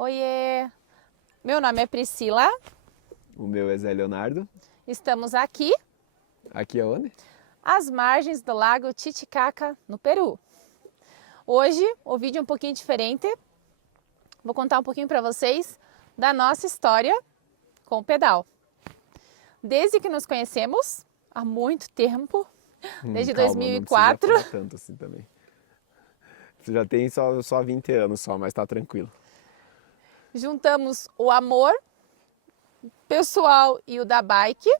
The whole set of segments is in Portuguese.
Oiê! Meu nome é Priscila. O meu é Zé Leonardo. Estamos aqui, Aqui é onde? às margens do Lago Titicaca, no Peru. Hoje o vídeo é um pouquinho diferente. Vou contar um pouquinho para vocês da nossa história com o pedal. Desde que nos conhecemos, há muito tempo, desde Calma, 2004. não precisa falar tanto assim também. Você já tem só 20 anos só, mas tá tranquilo. Juntamos o amor pessoal e o da bike.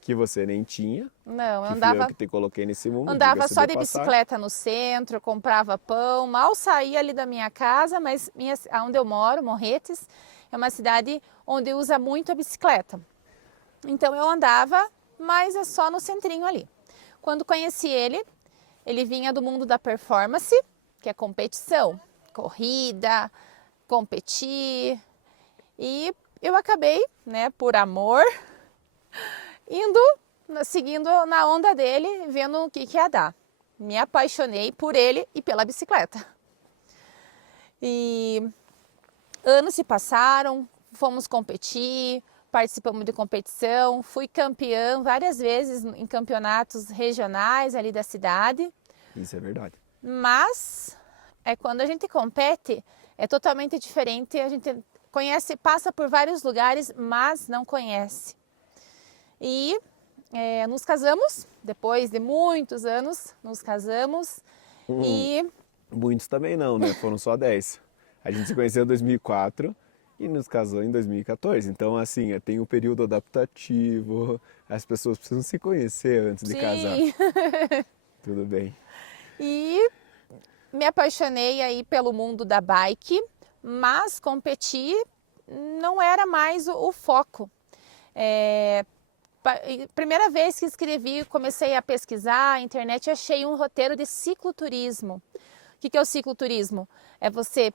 Que você nem tinha, Não, eu que fui eu andava, que te coloquei nesse mundo. andava diga-se só de passagem. bicicleta no centro, comprava pão, mal saía ali da minha casa, mas onde eu moro, Morretes, é uma cidade onde usa muito a bicicleta. Então eu andava, mas é só no centrinho ali. Quando conheci ele, ele vinha do mundo da performance, que é competição, corrida, competir. E eu acabei, né, por amor, seguindo na onda dele, vendo o que ia dar. Me apaixonei por ele e pela bicicleta. E anos se passaram, fomos competir, participamos de competição, fui campeã várias vezes em campeonatos regionais ali da cidade. Isso é verdade. Mas quando a gente compete, é totalmente diferente. A gente conhece, passa por vários lugares, mas não conhece. E nos casamos, depois de muitos anos, nos casamos. E Muitos também não, né? Foram só 10. A gente se conheceu em 2004 e nos casou em 2014. Então, assim, tem um período adaptativo, as pessoas precisam se conhecer antes de casar. sim, Tudo bem. e me apaixonei aí pelo mundo da bike, mas competir não era mais o foco. Primeira vez que escrevi, comecei a pesquisar na internet, achei um roteiro de cicloturismo. O que é o cicloturismo? É você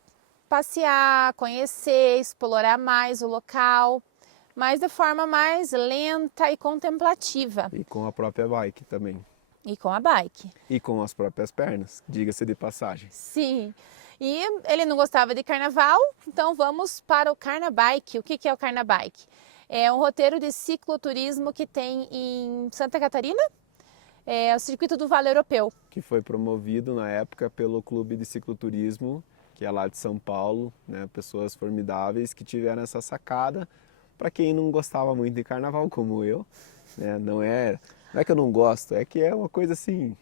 passear, conhecer, explorar mais o local, mas de forma mais lenta e contemplativa. E com a própria bike também. E com a bike. E com as próprias pernas, diga-se de passagem. Sim. E ele não gostava de carnaval, então vamos para o Carnabike. O que é o Carnabike? É um roteiro de cicloturismo que tem em Santa Catarina, é o circuito do Vale Europeu. Que foi promovido na época pelo Clube de Cicloturismo, que é lá de São Paulo, né? Pessoas formidáveis que tiveram essa sacada. Para quem não gostava muito de carnaval, como eu, né? Não é que eu não gosto, é que é uma coisa assim,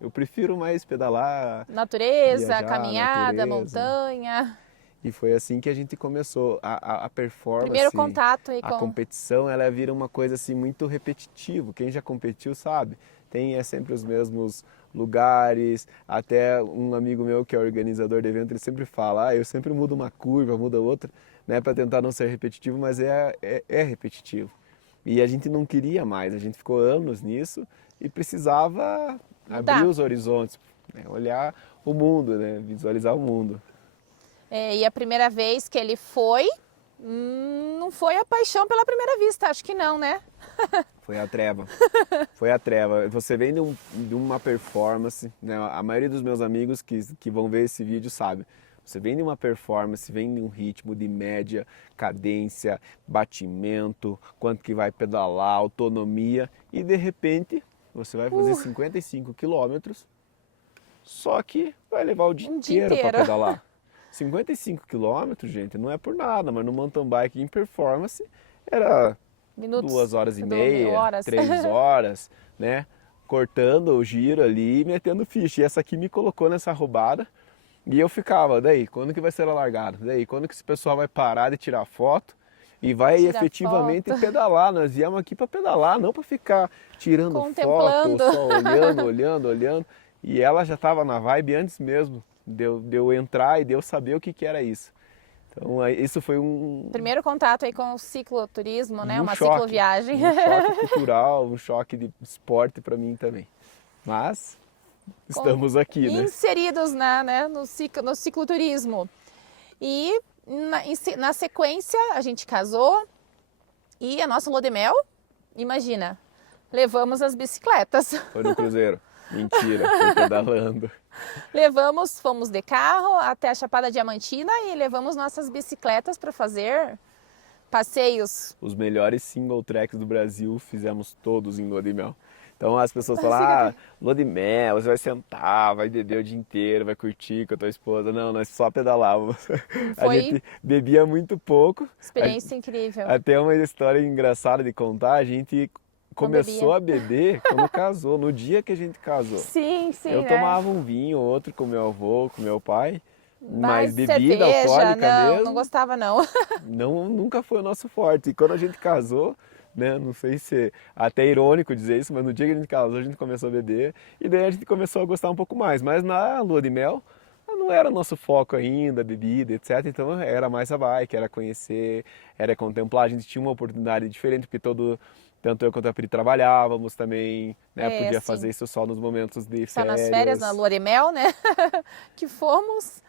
eu prefiro mais pedalar, Natureza, viajar, caminhada, natureza. montanha. E foi assim que a gente começou. A performance, Primeiro contato aí a com... competição, ela vira uma coisa assim muito repetitiva. Quem já competiu sabe. Tem sempre os mesmos lugares. Até um amigo meu que é organizador de evento, ele sempre fala, eu sempre mudo uma curva, muda outra, né, para tentar não ser repetitivo, mas é repetitivo. E a gente não queria mais, a gente ficou anos nisso e precisava abrir os horizontes, né, olhar o mundo, né, visualizar o mundo. E a primeira vez que ele foi, não foi a paixão pela primeira vista, acho que não, né? Foi a treva. Foi a treva. Você vem de uma performance, né? A maioria dos meus amigos que vão ver esse vídeo sabe. Você vem de uma performance, vem de um ritmo de média, cadência, batimento, quanto que vai pedalar, autonomia, e de repente você vai fazer 55 quilômetros, só que vai levar o dia inteiro para pedalar. 55 quilômetros, gente, não é por nada, mas no mountain bike em performance era Minutos, 2 horas e meia, 3 horas, né? Cortando o giro ali e metendo ficha. E essa aqui me colocou nessa roubada. E eu ficava, daí, quando que vai ser a largada? Daí, quando que esse pessoal vai parar de tirar foto e vai efetivamente pedalar? Nós viemos aqui para pedalar, não para ficar tirando foto, só olhando. E ela já estava na vibe antes mesmo de eu entrar e de eu saber o que era isso. Então, isso foi um... Primeiro contato aí com o cicloturismo, né? Uma choque, cicloviagem. Um choque cultural, um choque de esporte para mim também. Mas estamos aqui, né? Inseridos no cicloturismo. E na sequência a gente casou e a nossa lua de mel, imagina, levamos as bicicletas. Foi no cruzeiro. Mentira, foi pedalando. Fomos de carro até a Chapada Diamantina e levamos nossas bicicletas para fazer passeios. Os melhores single tracks do Brasil fizemos todos em Lua de Mel. Então as pessoas falam, Lua de Mel, você vai sentar, vai beber o dia inteiro, vai curtir com a tua esposa. Não, nós só pedalávamos. A gente bebia muito pouco. Experiência incrível. Até uma história engraçada de contar, a gente começou a beber quando casou, no dia que a gente casou. Sim, Eu né? tomava um vinho, outro com meu avô, com meu pai. Mas bebida cerveja, alcoólica mesmo, não gostava não. Nunca foi o nosso forte. E quando a gente casou, né, não sei se até é irônico dizer isso, mas no dia que a gente casou, a gente começou a beber e daí a gente começou a gostar um pouco mais. Mas na lua de mel, não era nosso foco ainda, bebida, etc. Então era mais a bike, era conhecer, era contemplar. A gente tinha uma oportunidade diferente, porque tanto eu quanto a Pri trabalhávamos também, né? Podia fazer isso só nos momentos de férias. Só nas férias, na lua de mel, né? Que fomos.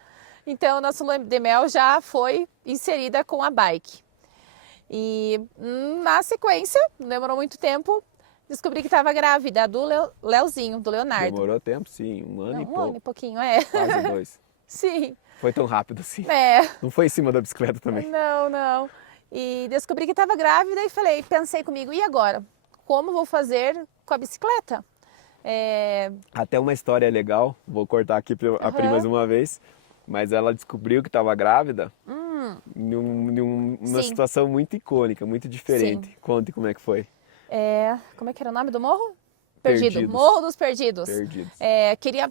Então, nossa lua de mel já foi inserida com a bike. E na sequência, não demorou muito tempo, descobri que estava grávida do Leozinho, do Leonardo. Demorou tempo, sim, um ano e pouco. Um ano e pouquinho, é. Quase 2. Sim. Foi tão rápido assim. É. Não foi em cima da bicicleta também. Não. E descobri que estava grávida e pensei comigo, e agora? Como vou fazer com a bicicleta? Até uma história legal, vou cortar aqui para a Pri mais uma vez, mas ela descobriu que estava grávida numa situação muito icônica, muito diferente. Sim. Conte como é que foi. Como é que era o nome do morro? Perdidos. Morro dos Perdidos.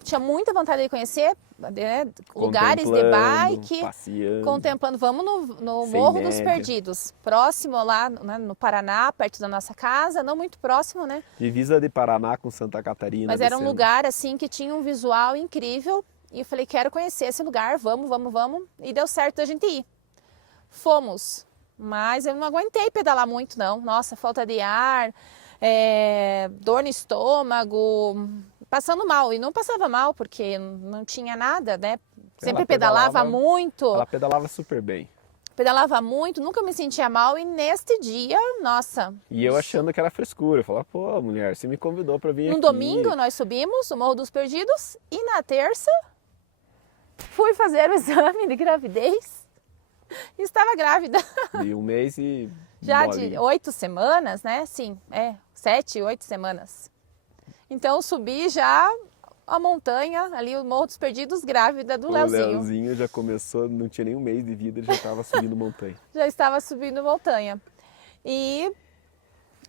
Tinha muita vontade de conhecer, né, lugares de bike, passeando, contemplando. Vamos no Morro dos Perdidos, próximo lá, né, no Paraná, perto da nossa casa, não muito próximo, né? Divisa de Paraná com Santa Catarina. Mas era um lugar assim que tinha um visual incrível e eu falei, quero conhecer esse lugar, vamos. E deu certo a gente ir. Fomos, mas eu não aguentei pedalar muito não, nossa, falta de ar, dor no estômago, passando mal. E não passava mal porque não tinha nada, né? Sempre pedalava muito. Ela pedalava super bem. Pedalava muito, nunca me sentia mal e neste dia, nossa. E eu achando que era frescura, eu falava, pô, mulher, você me convidou para vir aqui. No domingo nós subimos o Morro dos Perdidos e na terça fui fazer o exame de gravidez e estava grávida. De 1 mês e já bolinha. De 8 semanas, né? Sim, 7, 8 semanas. Então subi já a montanha, ali o Morro dos Perdidos, grávida do Leozinho. O Leozinho já começou, não tinha nem 1 mês de vida, ele já estava subindo montanha. Já estava subindo montanha. E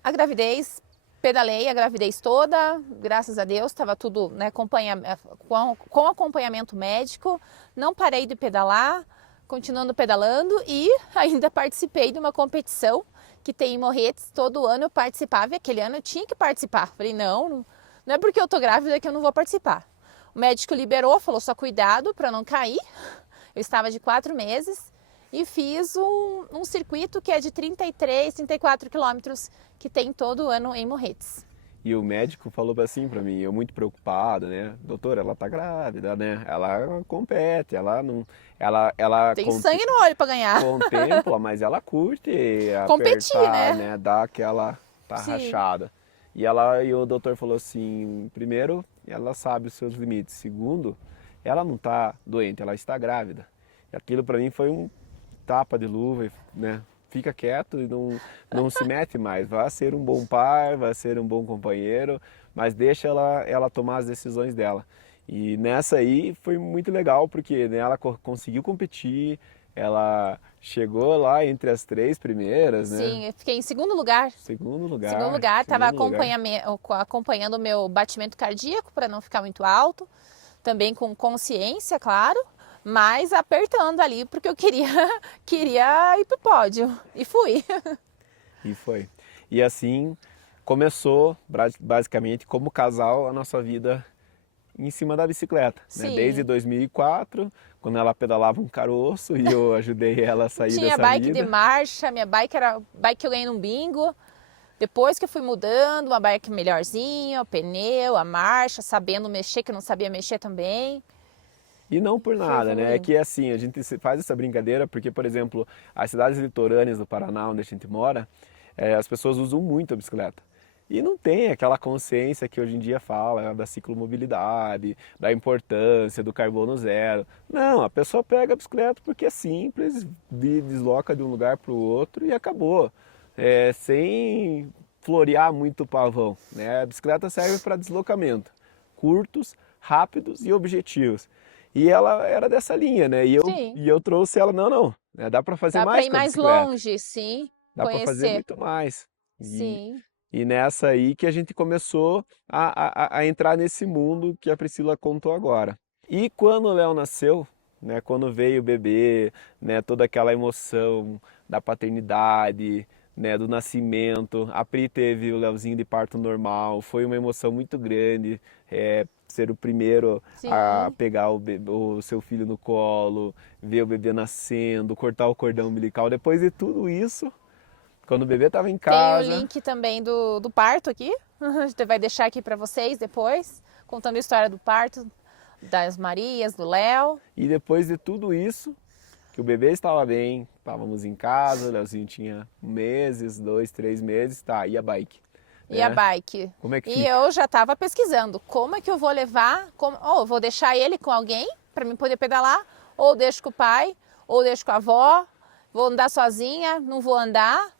a gravidez, pedalei a gravidez toda, graças a Deus, estava tudo, né, com acompanhamento médico, não parei de pedalar, continuando pedalando e ainda participei de uma competição que tem em Morretes, todo ano eu participava e aquele ano eu tinha que participar. Falei, não é porque eu tô grávida que eu não vou participar. O médico liberou, falou só cuidado para não cair. Eu estava de 4 meses e fiz um circuito que é de 33, 34 quilômetros que tem todo ano em Morretes. E o médico falou assim para mim, eu muito preocupado, né? Doutora, ela tá grávida, né? Ela compete, ela não... Ela tem sangue no olho para ganhar. Contempla, mas ela curte competir, apertar, né? Dá aquela rachada. E o doutor falou assim, primeiro, ela sabe os seus limites. Segundo, ela não está doente, ela está grávida. E aquilo para mim foi um tapa de luva, né? Fica quieto e não se mete mais. Vai ser um bom par, vai ser um bom companheiro, mas deixa ela tomar as decisões dela. E nessa aí foi muito legal, porque né, ela conseguiu competir, ela chegou lá entre as 3 primeiras, né? Sim, eu fiquei em segundo lugar. Segundo lugar, estava acompanhando o meu batimento cardíaco para não ficar muito alto, também com consciência, claro, mas apertando ali porque eu queria ir pro pódio e fui. E foi. E assim começou basicamente como casal a nossa vida em cima da bicicleta, né? Desde 2004, quando ela pedalava um caroço e eu ajudei ela a sair dessa vida. Tinha bike de marcha, minha bike era bike que eu ganhei num bingo. Depois que eu fui mudando, uma bike melhorzinha, o pneu, a marcha, sabendo mexer, que eu não sabia mexer também. E não por nada, né? É que assim, a gente faz essa brincadeira porque, por exemplo, as cidades litorâneas do Paraná, onde a gente mora, as pessoas usam muito a bicicleta. E não tem aquela consciência que hoje em dia fala da ciclomobilidade, da importância do carbono zero. Não, a pessoa pega a bicicleta porque é simples, desloca de um lugar para o outro e acabou. Sem florear muito o pavão, né? A bicicleta serve para deslocamento, curtos, rápidos e objetivos. E ela era dessa linha, né? Sim. E eu trouxe ela, não, né? Dá para fazer Dá para mais ir com a mais bicicleta. longe, sim. Dá para fazer Conhecer. muito mais. Sim. E nessa aí que a gente começou a entrar nesse mundo que a Priscila contou agora. E quando o Léo nasceu, né, quando veio o bebê, né, toda aquela emoção da paternidade, né, do nascimento, a Pri teve o Léozinho de parto normal, foi uma emoção muito grande, ser o primeiro a Sim. pegar o seu filho no colo, ver o bebê nascendo, cortar o cordão umbilical. Depois de tudo isso, quando o bebê estava em Tem o casa, link também do parto aqui. A gente vai deixar aqui para vocês depois, contando a história do parto das Marias, do Léo. e depois de tudo isso, que o bebê estava bem, estávamos em casa, o Leozinho tinha meses, 2, 3 meses, tá, e a bike, E a né? bike. Como é que E fica? eu já estava pesquisando como é que eu vou levar, ou eu vou deixar ele com alguém para mim poder pedalar, ou deixo com o pai, ou deixo com a avó, vou andar sozinha, não vou andar.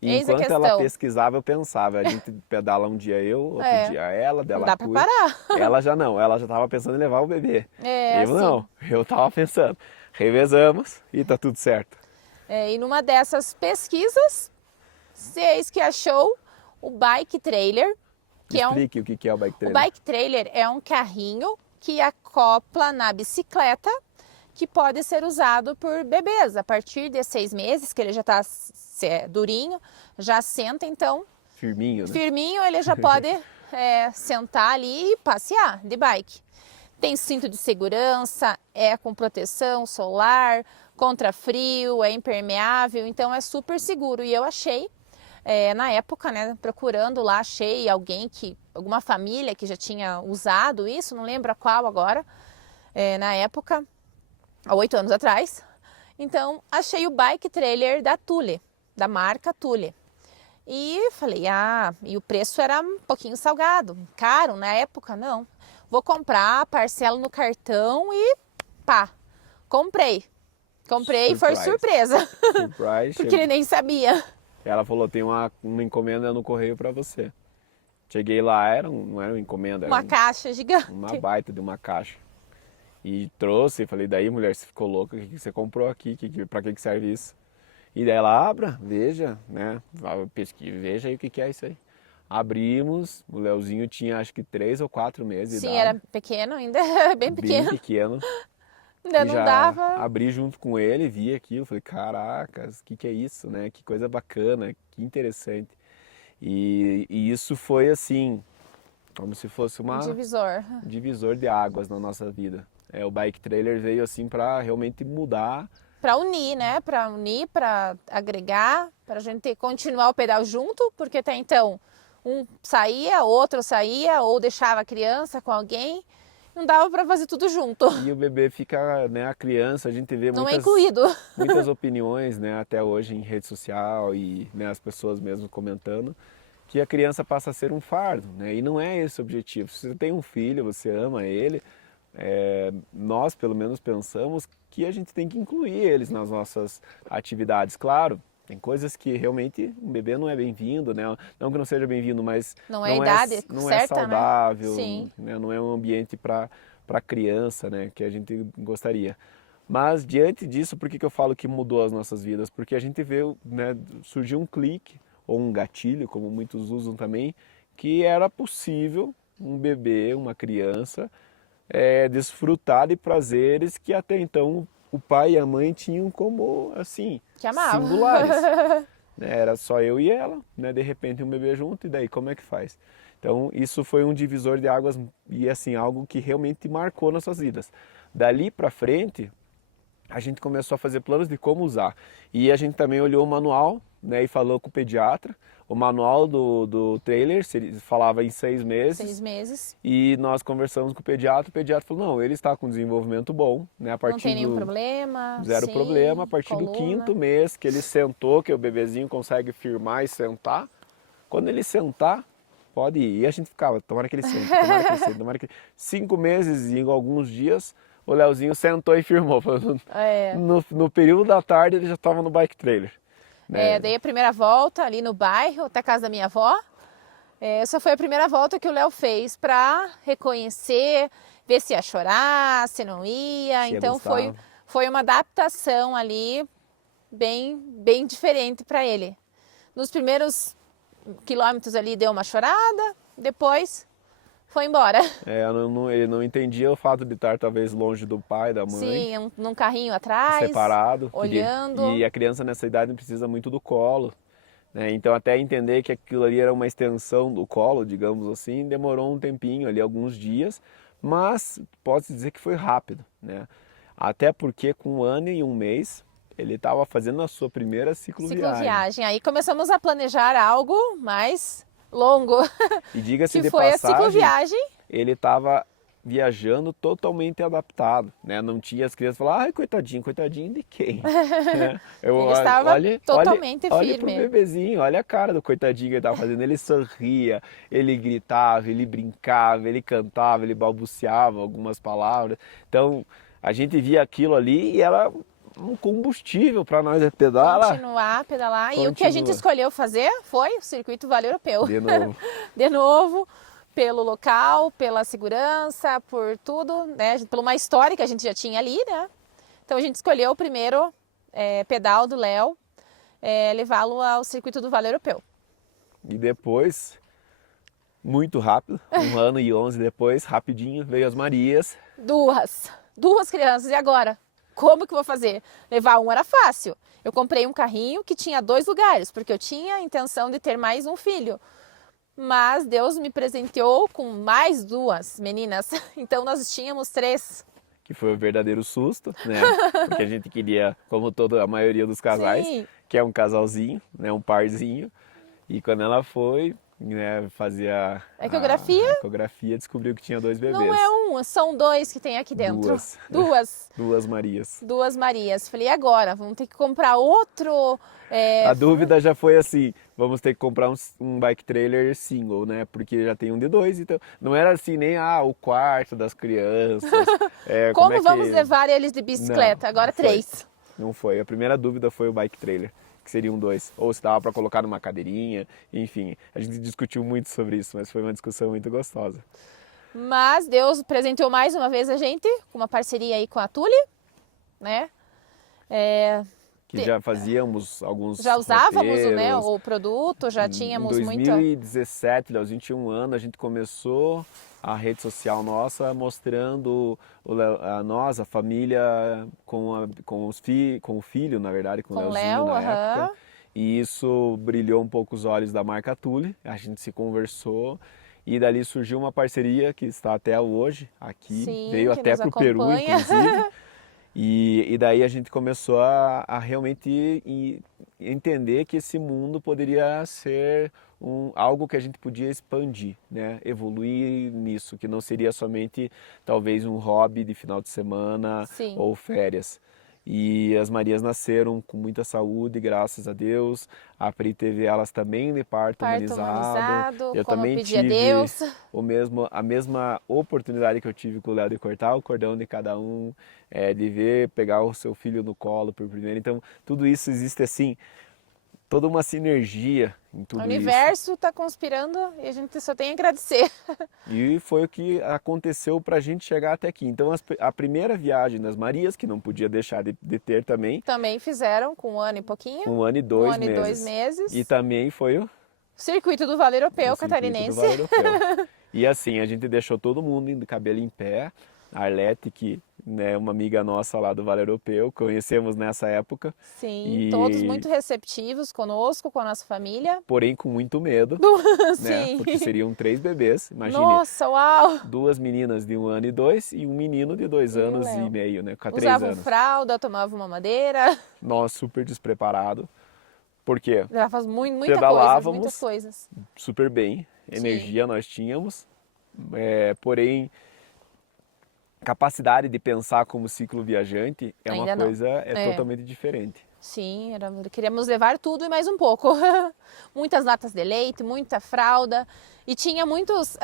E Eis a enquanto ela questão. pesquisava, eu pensava, a gente pedala um dia eu, outro É, dia ela, não dela dá para cuida. parar. Ela já não, ela já estava pensando em levar o bebê. É Eu assim. não, eu estava pensando. Revezamos e tá tudo certo. E numa dessas pesquisas, eis que achou o bike trailer, que é um Explique o que é o bike o trailer. bike trailer é um carrinho que acopla na bicicleta, que pode ser usado por bebês a partir de 6 meses, que ele já está durinho, já senta, então Firminho, né? firminho ele já pode sentar ali e passear de bike. Tem cinto de segurança, é com proteção solar, contra frio, é impermeável, então é super seguro. E eu achei, na época, né, procurando lá, achei alguma família que já tinha usado isso, não lembro a qual agora, na época, há 8 anos atrás. Então, achei o bike trailer da Thule, da marca Thule. E falei, e o preço era um pouquinho salgado, caro na época, não. Vou comprar, parcelo no cartão e pá, comprei. Comprei e foi Surprise. surpresa, Surprise, porque ele nem sabia. ela falou, tem uma encomenda no correio para você. Cheguei lá, não era uma encomenda, era Uma caixa uma gigante. baita de uma caixa. E trouxe, falei, daí mulher, você ficou louca, o que você comprou aqui? Pra que serve isso? E daí ela, abra, veja, né? Pesquisa, veja aí o que é isso aí. Abrimos, o Leozinho tinha acho que 3 ou 4 meses de Sim, idade, era pequeno ainda, bem bem pequeno. pequeno. Ainda E não já dava. abri junto com ele, vi aquilo, falei, caracas, o que é isso, né? Que coisa bacana, que interessante. E isso foi assim, como se fosse Um divisor. um divisor de águas na nossa vida. O bike trailer veio assim para realmente mudar. Para unir, né? Para unir, para agregar, para a gente continuar o pedal junto, porque até então um saía, outro saía, ou deixava a criança com alguém, não dava para fazer tudo junto. E o bebê fica, né, a criança, a gente vê Não é incluído. muitas opiniões, né, até hoje em rede social e, né, as pessoas mesmo comentando que a criança passa a ser um fardo, né, e não é esse o objetivo. Se você tem um filho, você ama ele, nós pelo menos pensamos que a gente tem que incluir eles nas nossas atividades. Claro, tem coisas que realmente um bebê não é bem-vindo, né? Não que não seja bem-vindo, mas Não é a idade não é certa, né? saudável, Sim. né? Não é um ambiente para criança, né? Que a gente gostaria. Mas diante disso, por que eu falo que mudou as nossas vidas? Porque a gente vê, né, surgiu um clique ou um gatilho, como muitos usam também, que era possível um bebê, uma criança desfrutar de prazeres que até então o pai e a mãe tinham como, assim, Que amava. singulares. Né? Era só eu e ela, né? De repente um bebê junto, e daí como é que faz? Então isso foi um divisor de águas e assim, algo que realmente marcou nossas vidas. Dali para frente, a gente começou a fazer planos de como usar. E a gente também olhou o manual, né, e falou com o pediatra. O manual do trailer falava em 6 meses. 6 meses. E nós conversamos com o pediatra falou, não, ele está com desenvolvimento bom, né, a Não partir tem nenhum do problema. zero Sim, problema, a partir do coluna. 5º mês que ele sentou, que o bebezinho consegue firmar e sentar, quando ele sentar, pode ir. E a gente ficava, tomara que ele sente, tomara que ele sente, tomara que ele... 5 meses e alguns dias, o Leozinho sentou e firmou. É. No período da tarde ele já estava no bike trailer. Né? Dei a primeira volta ali no bairro, até a casa da minha avó. Essa foi a primeira volta que o Léo fez para reconhecer, ver se ia chorar, se não ia. Se ia Então gostar. foi uma adaptação ali bem diferente para ele. Nos primeiros quilômetros ali deu uma chorada, depois foi embora. Ele não entendia o fato de estar talvez longe do pai, da mãe. Sim, num carrinho atrás, separado. olhando. E a criança nessa idade não precisa muito do colo. Né? Então até entender que aquilo ali era uma extensão do colo, digamos assim, demorou um tempinho ali, alguns dias, mas pode-se dizer que foi rápido. Né? Até porque com 1 ano e 1 mês ele estava fazendo a sua primeira cicloviagem. Aí começamos a planejar algo mais longo, E diga-se que de foi a passagem, cicloviagem. ele estava viajando totalmente adaptado, né? Não tinha as crianças falando, ai, coitadinho, coitadinho de quem? Né? Ele estava totalmente olha pro firme. bebezinho, olha a cara do coitadinho que ele estava fazendo. Ele sorria, ele gritava, ele brincava, ele cantava, ele balbuciava algumas palavras. Então, a gente via aquilo ali e era um combustível para nós pedalar. Continuar a pedalar. E Continua. o que a gente escolheu fazer foi o Circuito Vale Europeu. De novo. De novo, pelo local, pela segurança, por tudo, né? Por uma história que a gente já tinha ali, né? Então a gente escolheu o primeiro pedal do Léo, levá-lo ao Circuito do Vale Europeu. E depois, muito rápido, 1 ano e 11 depois, rapidinho, veio as Marias. Duas crianças, e agora? Como que eu vou fazer? Levar um era fácil. Eu comprei um carrinho que tinha 2 lugares, porque eu tinha a intenção de ter mais um filho. Mas Deus me presenteou com mais 2 meninas, então nós tínhamos 3. Que foi o verdadeiro susto, né? Porque a gente queria, como toda a maioria dos casais, Sim. que é um casalzinho, né? Um parzinho. E quando ela foi, né, fazia Ecografia? a ecografia, descobriu que tinha 2 bebês. Não é um, são 2 que tem aqui dentro. Duas. 2 Marias. 2 Marias. Falei, e agora? Vamos ter que comprar outro... A dúvida já foi assim, vamos ter que comprar um bike trailer single, né? Porque já tem um de 2, então não era assim nem o quarto das crianças. Como vamos levar eles de bicicleta? Não, agora não foi. 3. Não foi. A primeira dúvida foi o bike trailer, que seriam 2. Ou se dava para colocar numa cadeirinha, enfim. A gente discutiu muito sobre isso, mas foi uma discussão muito gostosa. Mas Deus presenteou mais uma vez a gente com uma parceria aí com a Tule, né? Que já fazíamos alguns Já usávamos roteiros. o produto, já tínhamos Em muita... 2017, aos 21 anos, a gente começou a rede social nossa mostrando a família com o filho, na verdade, com o Com o Leozinho Léo, na época. aham. E isso brilhou um pouco os olhos da marca Tule, a gente se conversou e dali surgiu uma parceria que está até hoje aqui, Sim, veio que até nos para o Peru, acompanha. inclusive. E daí a gente começou a realmente entender que esse mundo poderia ser algo que a gente podia expandir, né? Evoluir nisso, que não seria somente talvez um hobby de final de semana Sim. ou férias. E as Marias nasceram com muita saúde, graças a Deus. A Pri teve elas também de parto humanizado. Eu como também eu pedi a tive Deus. a mesma oportunidade que eu tive com o Léo de cortar o cordão de cada um, de ver, pegar o seu filho no colo por primeiro. Então, tudo isso existe assim, toda uma sinergia em tudo O isso. universo está conspirando e a gente só tem a agradecer. E foi o que aconteceu para a gente chegar até aqui. Então, a primeira viagem das Marias, que não podia deixar de ter também. Também fizeram com 1 ano e pouquinho. 1 ano e 2 meses. 2 meses. E também foi o Circuito do Vale Europeu o circuito catarinense. do Vale Europeu. E assim, a gente deixou todo mundo de cabelo em pé. A Arlete, que é uma amiga nossa lá do Vale Europeu, conhecemos nessa época. Sim, E... todos muito receptivos conosco, com a nossa família. Porém, com muito medo, né? Sim. Porque seriam 3 bebês. Imagine, Nossa, uau! 2 meninas de 1 ano e 2 e um menino de 2 anos Léo. e meio, né? Com 3 Usavam anos. fralda, tomavam uma madeira. Nós super despreparado. Por quê? Já faz muitas Pedalávamos coisas. super bem, energia nós tínhamos, porém capacidade de pensar como cicloviajante é Ainda uma não. coisa É. totalmente diferente. Sim, queríamos levar tudo e mais um pouco. Muitas latas de leite, muita fralda. E tinha muitos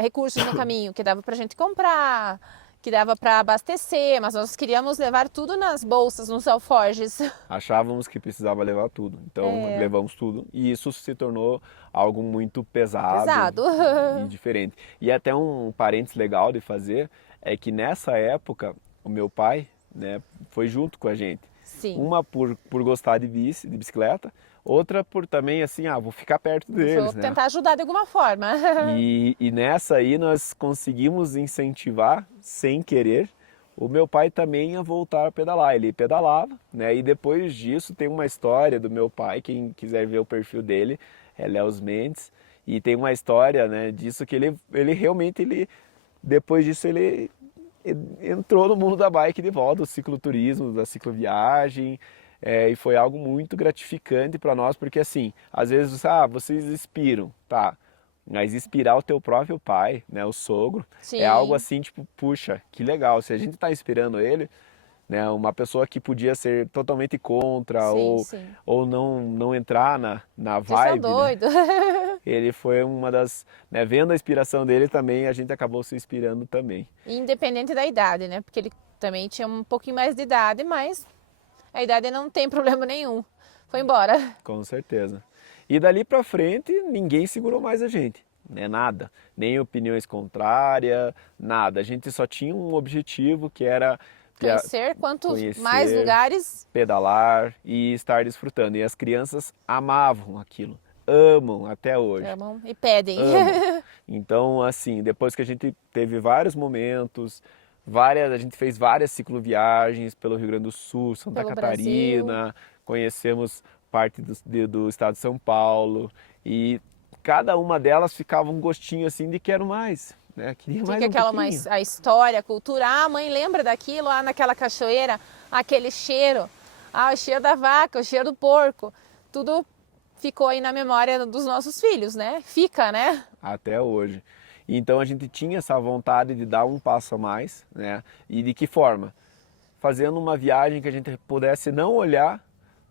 recursos no caminho que dava pra gente comprar, que dava para abastecer, mas nós queríamos levar tudo nas bolsas, nos alforjes. Achávamos que precisava levar tudo, então levamos tudo e isso se tornou algo muito pesado, Pesado. e diferente. E até um parênteses legal de fazer é que nessa época o meu pai, né, foi junto com a gente. Sim. Uma por gostar de bicicleta, outra por também assim, vou ficar perto deles, Vou né? tentar ajudar de alguma forma. E nessa aí nós conseguimos incentivar, sem querer, o meu pai também a voltar a pedalar. Ele pedalava, né? E depois disso tem uma história do meu pai, quem quiser ver o perfil dele, é Léo Mendes. E tem uma história, né, disso que ele realmente, depois disso ele entrou no mundo da bike de volta, do cicloturismo, da cicloviagem. E foi algo muito gratificante para nós, porque assim, às vezes, vocês inspiram, tá? Mas inspirar o teu próprio pai, né, o sogro, Sim. é algo assim, tipo, puxa, que legal. Se a gente está inspirando ele, né, uma pessoa que podia ser totalmente contra ou não entrar na Você é vibe, né, doido. ele foi uma das, né, vendo a inspiração dele também, a gente acabou se inspirando também. Independente da idade, né? Porque ele também tinha um pouquinho mais de idade, mas a idade não tem problema nenhum. Foi embora. Com certeza. E dali para frente, ninguém segurou mais a gente, né? Nada. Nem opiniões contrárias, nada. A gente só tinha um objetivo que era Conhecer quantos conhecer, mais lugares. pedalar e estar desfrutando. E as crianças amavam aquilo, amam até hoje. Amam e pedem. Amam. Então, assim, depois que a gente teve vários momentos, a gente fez várias cicloviagens pelo Rio Grande do Sul, Santa Pelo Catarina, conhecemos parte do estado de São Paulo e cada uma delas ficava um gostinho assim de quero mais, né? Queria mais Fica um aquela pouquinho. a história, a cultura. Ah, a mãe lembra daquilo lá naquela cachoeira, aquele cheiro. Ah, o cheiro da vaca, o cheiro do porco. Tudo ficou aí na memória dos nossos filhos, né? Fica, né? Até hoje. Então a gente tinha essa vontade de dar um passo a mais, né? E de que forma? Fazendo uma viagem que a gente pudesse não olhar,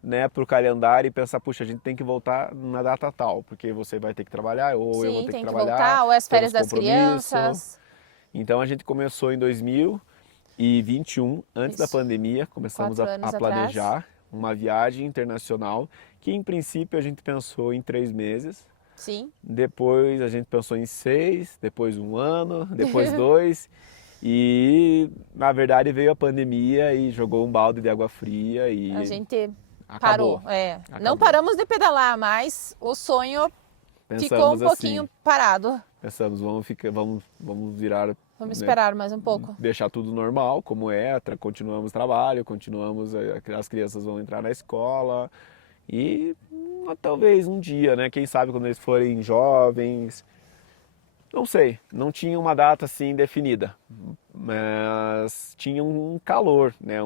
né, para o calendário e pensar, puxa, a gente tem que voltar na data tal, porque você vai ter que trabalhar, ou eu vou Sim, ter que tem que trabalhar, voltar, ou é as férias temos das compromisso. crianças. Então a gente começou em 2021, antes da Isso. pandemia, começamos 4 anos a planejar uma viagem internacional, que em princípio a gente pensou em 3 meses, Sim. depois a gente pensou em 6, depois 1 ano, depois 2, e na verdade veio a pandemia e jogou um balde de água fria e A gente acabou. parou. É. Acabou. Não paramos de pedalar, mas o sonho ficou um pouquinho assim, parado. Pensamos, vamos virar, Vamos né, esperar mais um pouco. deixar tudo normal, como é, continuamos trabalho, as crianças vão entrar na escola e talvez um dia, né, quem sabe quando eles forem jovens, não sei, não tinha uma data assim definida, mas tinha um calor, né,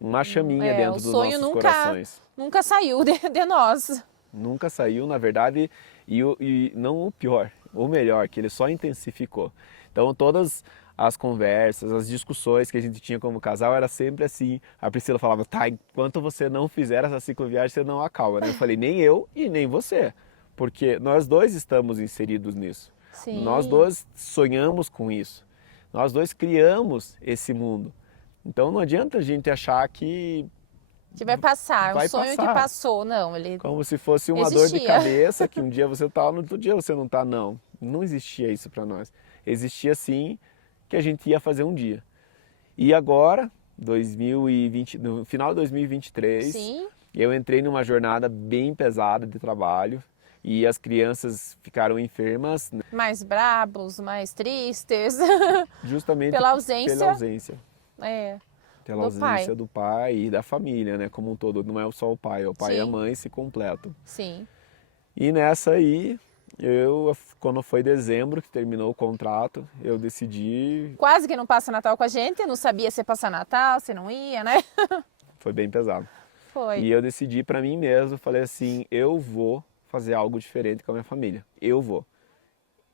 uma chaminha dentro dos nossos corações. Nunca saiu de nós. Nunca saiu, na verdade, e não o pior, o melhor, que ele só intensificou. Então todas as conversas, as discussões que a gente tinha como casal era sempre assim. A Priscila falava, tá, enquanto você não fizer essa cicloviagem, você não acalma, né? Eu falei, nem eu e nem você, porque nós dois estamos inseridos nisso. Sim. Nós dois sonhamos com isso. Nós dois criamos esse mundo. Então não adianta a gente achar que vai passar, vai um sonho passar. Que passou, não, ele como se fosse uma dor de cabeça, que um dia você tá, no outro dia você não tá, não. Não existia isso para nós. Existia sim que a gente ia fazer um dia. E agora, 2020, no final de 2023, Sim. eu entrei numa jornada bem pesada de trabalho e as crianças ficaram enfermas. Mais brabos, mais tristes. Justamente pela ausência. Pela ausência. Pela ausência pai. do pai e da família, né, como um todo. Não é só o pai, é o pai e a mãe se completam. Sim. E nessa aí, quando foi dezembro que terminou o contrato, eu decidi... Quase que não passa Natal com a gente, não sabia se ia passar Natal, se não ia, né? Foi bem pesado. Foi. E eu decidi para mim mesmo, falei assim, eu vou fazer algo diferente com a minha família. Eu vou.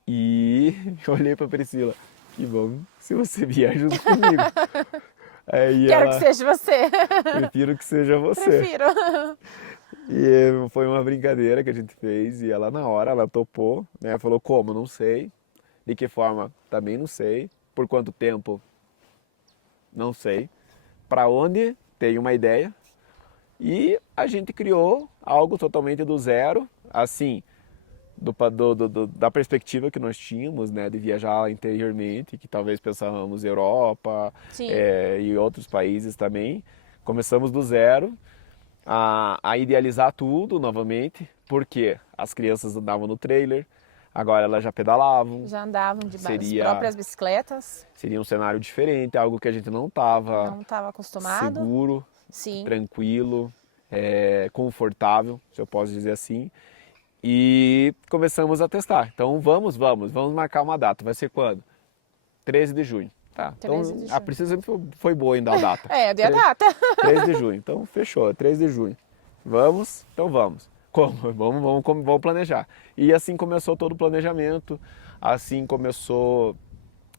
E eu olhei para Priscila, que bom se você vier junto comigo. Aí Quero ela, que seja você. prefiro que seja você. Prefiro. E foi uma brincadeira que a gente fez e ela na hora, ela topou, né? Falou como, não sei. De que forma, também não sei. Por quanto tempo, não sei. Para onde, tenho uma ideia. E a gente criou algo totalmente do zero, assim, da perspectiva que nós tínhamos, né, de viajar interiormente, que talvez pensávamos Europa, Sim. E outros países também. Começamos do zero a idealizar tudo novamente, porque as crianças andavam no trailer, agora elas já pedalavam. Já andavam de Seria- próprias bicicletas. Seria um cenário diferente, algo que a gente não estava Não estava acostumado. seguro, Sim. tranquilo, confortável, se eu posso dizer assim. E começamos a testar. Então vamos marcar uma data. Vai ser quando? 13 de junho. Tá. 13 Então de junho. a Priscila sempre foi boa em dar a data. Deu a data. 13 de junho. Então fechou, 13 de junho. Vamos? Então vamos. Como? Vamos planejar. E assim começou todo o planejamento. Assim começou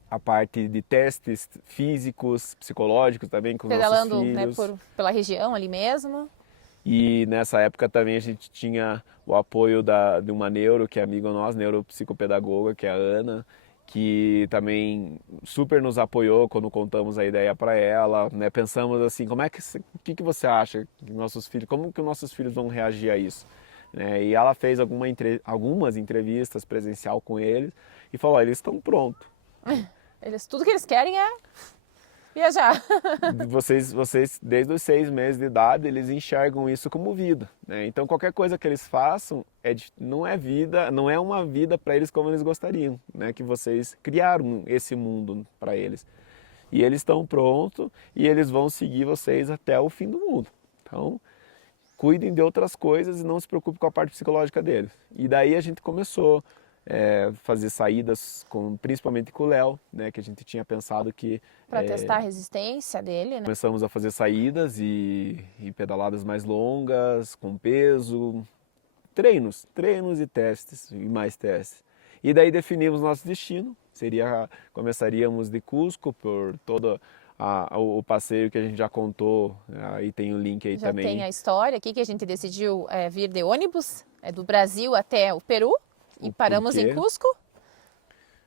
a parte de testes físicos, psicológicos também com os nossos Pedalando, né, filhos. pela região ali mesmo. E nessa época também a gente tinha o apoio de uma neuro, que é amiga nossa, neuropsicopedagoga, que é a Ana, que também super nos apoiou quando contamos a ideia para ela, né? Pensamos assim, o que você acha que nossos filhos, como que os nossos filhos vão reagir a isso? Né? E ela fez algumas entrevistas presencial com eles e falou, eles estão prontos. Tudo que eles querem é viajar. Vocês, desde os 6 meses de idade, eles enxergam isso como vida, né? Então qualquer coisa que eles façam não é vida, não é uma vida para eles como eles gostariam, né? Que vocês criaram esse mundo para eles. E eles estão prontos e eles vão seguir vocês até o fim do mundo. Então, cuidem de outras coisas e não se preocupem com a parte psicológica deles. E daí a gente começou fazer saídas principalmente com o Léo, né, que a gente tinha pensado que... Para testar a resistência dele, né? Começamos a fazer saídas e pedaladas mais longas, com peso, treinos e testes, e mais testes. E daí definimos nosso destino, começaríamos de Cusco, por todo o passeio que a gente já contou, aí tem o link aí já também. Já tem a história aqui que a gente decidiu vir de ônibus, do Brasil até o Peru, e paramos em Cusco.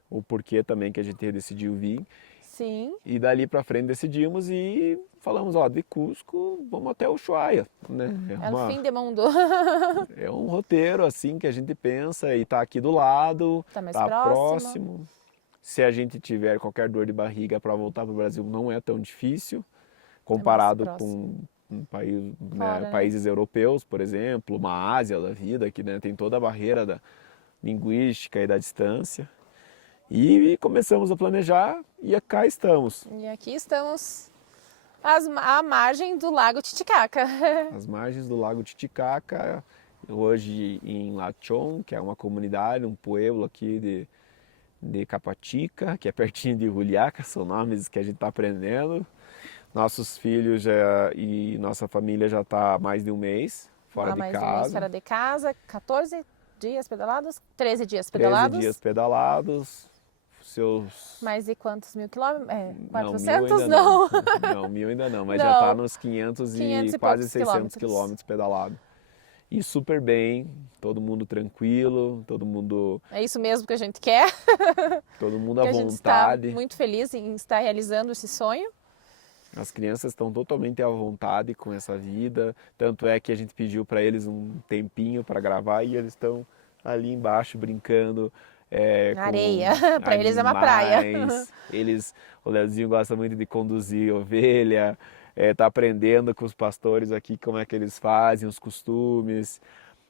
O porquê também que a gente decidiu vir. Sim. E dali para frente decidimos e falamos, de Cusco vamos até Ushuaia, né? É o fim do mundo. É um roteiro assim que a gente pensa e tá aqui do lado, tá mais próximo. Se a gente tiver qualquer dor de barriga para voltar para o Brasil não é tão difícil, comparado com países europeus, por exemplo, uma Ásia da vida, que, né, tem toda a barreira da linguística e da distância. E começamos a planejar e cá estamos. E aqui estamos à margem do Lago Titicaca. As margens do Lago Titicaca, hoje em Lachon, que é uma comunidade, um pueblo aqui de Capatica, que é pertinho de Juliaca, são nomes que a gente está aprendendo. Nossos filhos e nossa família já está há mais de um mês fora de casa. Mais de um mês fora de casa, 14 dias pedalados, 13 dias pedalados. 13 dias pedalados. Mais de quantos mil quilômetros? 400 não. Não, 1000 ainda não, mas não. já está nos 500 e quase 600 quilômetros pedalados. E super bem, todo mundo tranquilo, todo mundo... É isso mesmo que a gente quer. Todo mundo à vontade. A gente está muito feliz em estar realizando esse sonho. As crianças estão totalmente à vontade com essa vida, tanto é que a gente pediu para eles um tempinho para gravar e eles estão ali embaixo brincando. Na areia, para eles é uma praia. O Leozinho gosta muito de conduzir ovelha, tá aprendendo com os pastores aqui como é que eles fazem, os costumes.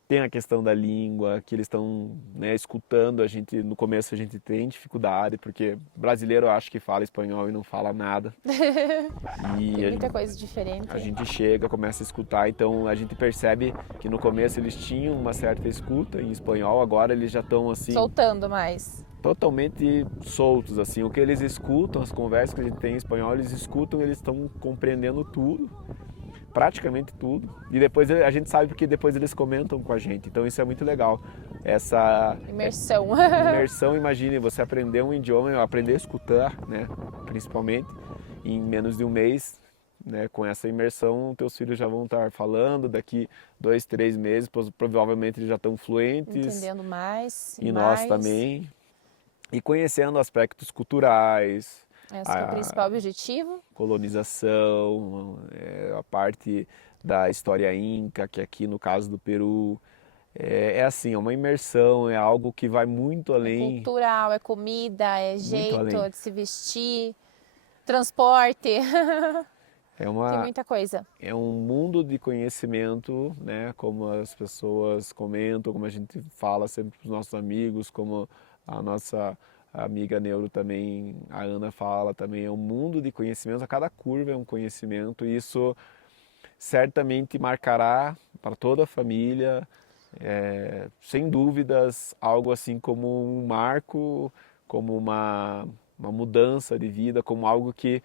Tem a questão da língua, que eles estão, né, escutando. No começo a gente tem dificuldade, porque brasileiro eu acho que fala espanhol e não fala nada. Tem muita coisa diferente. A gente chega, começa a escutar, então a gente percebe que no começo eles tinham uma certa escuta em espanhol, agora eles já estão assim... soltando mais. Totalmente soltos, assim. O que eles escutam, as conversas que a gente tem em espanhol, eles escutam, eles estão compreendendo tudo. praticamente tudo. E depois a gente sabe porque depois eles comentam com a gente. Então isso é muito legal. Essa Imersão. imersão, imagine você aprender um idioma, aprender a escutar, né? Principalmente em menos de um mês, né? Com essa imersão, teus filhos já vão estar falando. Daqui 2, 3 meses, provavelmente eles já estão fluentes. Entendendo mais E nós também. E conhecendo aspectos culturais. Esse que é o principal objetivo. Colonização, a parte da história inca, que aqui no caso do Peru é assim, é uma imersão, é algo que vai muito além. É cultural, é comida, é jeito além. de se vestir, transporte. Tem muita coisa. É um mundo de conhecimento, né? Como as pessoas comentam, como a gente fala sempre para os nossos amigos, como a nossa amiga Neuro também, a Ana fala também, é um mundo de conhecimento, a cada curva é um conhecimento, e isso certamente marcará para toda a família, sem dúvidas, algo assim como um marco, como uma mudança de vida, como algo que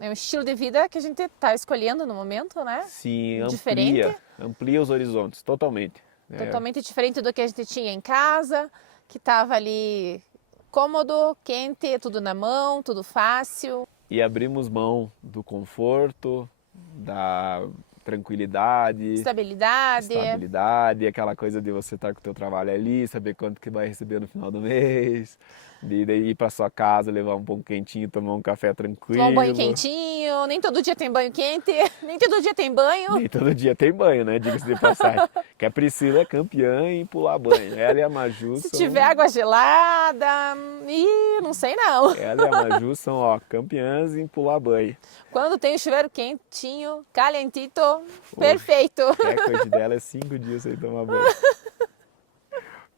É um estilo de vida que a gente está escolhendo no momento, né? sim, Diferente. amplia os horizontes, totalmente. Totalmente diferente do que a gente tinha em casa, que estava ali cômodo, quente, tudo na mão, tudo fácil. E abrimos mão do conforto, da tranquilidade, estabilidade, aquela coisa de você estar com o teu trabalho ali, saber quanto que vai receber no final do mês, de ir para sua casa, levar um pão quentinho, tomar um café tranquilo. Tomar um banho quentinho, nem todo dia tem banho quente, nem todo dia tem banho. Nem todo dia tem banho, né? Diga-se de passagem. Que a Priscila é campeã em pular banho. Ela e a Maju Se são... tiver água gelada, não sei não. Ela e a Maju são, ó, campeãs em pular banho. Quando tem o chuveiro quentinho, calientito, perfeito. O recorde dela é 5 dias sem tomar banho.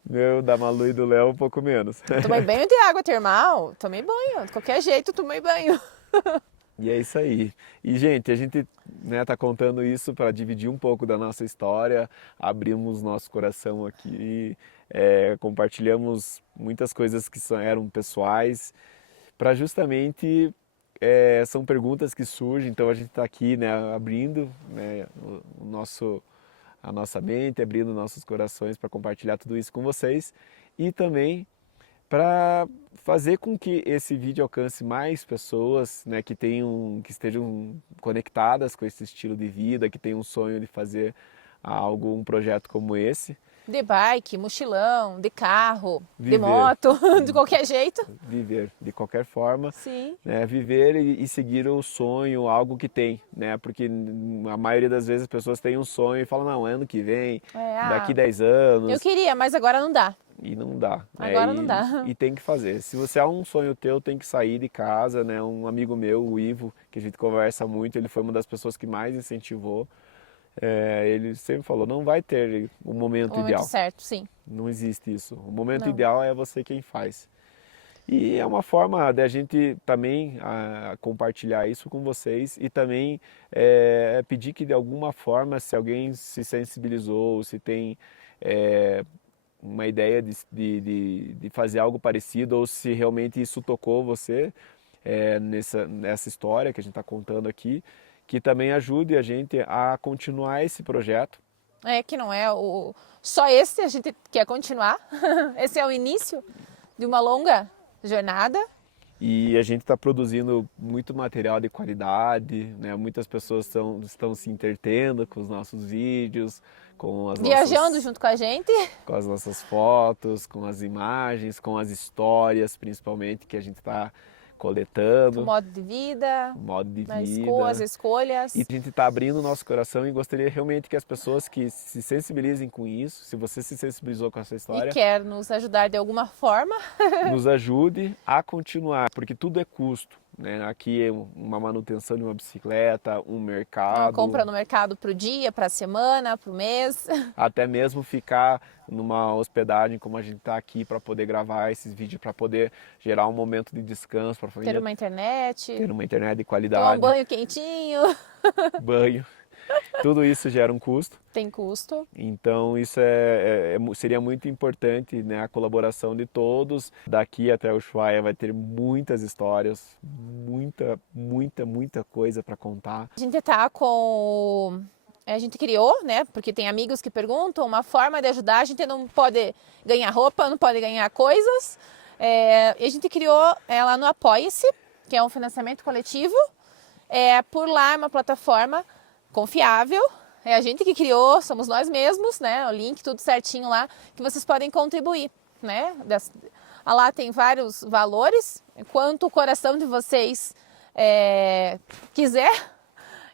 Meu, da Malu e do Léo um pouco menos. Tomei banho de água termal, tomei banho, de qualquer jeito tomei banho. E é isso aí. E, gente, a gente tá contando isso para dividir um pouco da nossa história, abrimos nosso coração aqui, compartilhamos muitas coisas que eram pessoais, para justamente, são perguntas que surgem, então a gente está aqui, né, abrindo, né, a nossa mente, abrindo nossos corações para compartilhar tudo isso com vocês e também para fazer com que esse vídeo alcance mais pessoas, né, que estejam conectadas com esse estilo de vida, que tenham um sonho de fazer um projeto como esse. De bike, mochilão, de carro, Viver. de moto, de qualquer jeito. Viver de qualquer forma. Sim. Né, viver e seguir o sonho, algo que tem, né? Porque a maioria das vezes as pessoas têm um sonho e falam, não, ano que vem, daqui 10 anos. Eu queria, mas agora não dá. E não dá. Agora não dá. E tem que fazer. Se você há um sonho teu, tem que sair de casa, né? Um amigo meu, o Ivo, que a gente conversa muito, ele foi uma das pessoas que mais incentivou. Ele sempre falou, não vai ter o momento ideal. O momento certo, sim. Não existe isso. O momento ideal é você quem faz. E é uma forma de a gente também compartilhar isso com vocês e também pedir que de alguma forma, se alguém se sensibilizou, se tem uma ideia de fazer algo parecido ou se realmente isso tocou você nessa história que a gente está contando aqui, que também ajude a gente a continuar esse projeto. Que não é só esse, a gente quer continuar. Esse é o início de uma longa jornada. E a gente está produzindo muito material de qualidade, né? Muitas pessoas estão se entretendo com os nossos vídeos, viajando junto com a gente. Com as nossas fotos, com as imagens, com as histórias, principalmente, que a gente está coletando. O modo de vida. As escolhas. E a gente está abrindo o nosso coração e gostaria realmente que as pessoas que se sensibilizem com isso, se você se sensibilizou com essa história... E quer nos ajudar de alguma forma. Nos ajude a continuar, porque tudo é custo. Né? Aqui é uma manutenção de uma bicicleta, um mercado... Uma compra no mercado para o dia, para a semana, para o mês. Até mesmo ficar numa hospedagem como a gente está aqui para poder gravar esses vídeos, para poder gerar um momento de descanso para a família. Ter uma internet. Ter uma internet de qualidade. Tomar um banho quentinho. Banho. Tudo isso gera um custo. Tem custo. Então isso seria muito importante, né? A colaboração de todos. Daqui até o Ushuaia vai ter muitas histórias, muita coisa para contar. A gente tá com... A gente criou, né? Porque tem amigos que perguntam, uma forma de ajudar. A gente não pode ganhar roupa, não pode ganhar coisas. E a gente criou ela no Apoia-se, que é um financiamento coletivo. Por lá é uma plataforma confiável. É a gente que criou, somos nós mesmos, né? O link, tudo certinho lá, que vocês podem contribuir, né? Lá tem vários valores. Quanto o coração de vocês quiser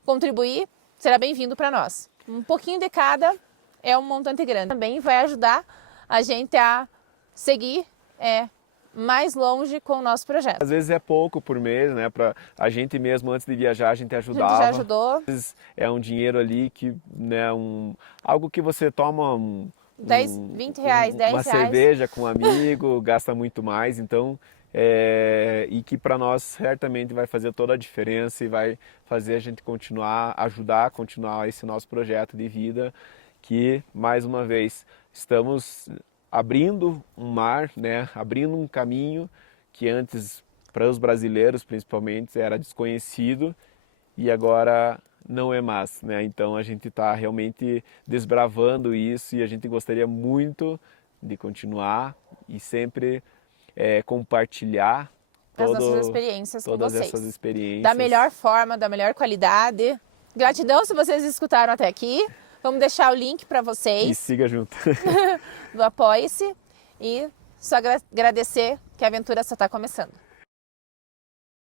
contribuir, será bem-vindo para nós. Um pouquinho de cada é um montante grande. Também vai ajudar a gente a seguir mais longe com o nosso projeto. Às vezes é pouco por mês, né? Pra a gente mesmo, antes de viajar, a gente ajudava. A gente já ajudou. Às vezes é um dinheiro ali que, né, algo que você toma 10, 20 reais, 10 uma reais. cerveja com um amigo, gasta muito mais, então e que para nós certamente vai fazer toda a diferença e vai fazer a gente ajudar a continuar esse nosso projeto de vida, que mais uma vez estamos abrindo um mar, né? Abrindo um caminho que antes para os brasileiros principalmente era desconhecido e agora não é mais, né? Então a gente está realmente desbravando isso e a gente gostaria muito de continuar e sempre compartilhar as nossas experiências com todas vocês. essas experiências. Da melhor forma, da melhor qualidade. Gratidão se vocês escutaram até aqui. Vamos deixar o link para vocês. E siga junto. Do Apoie-se. E só agradecer que a aventura só está começando.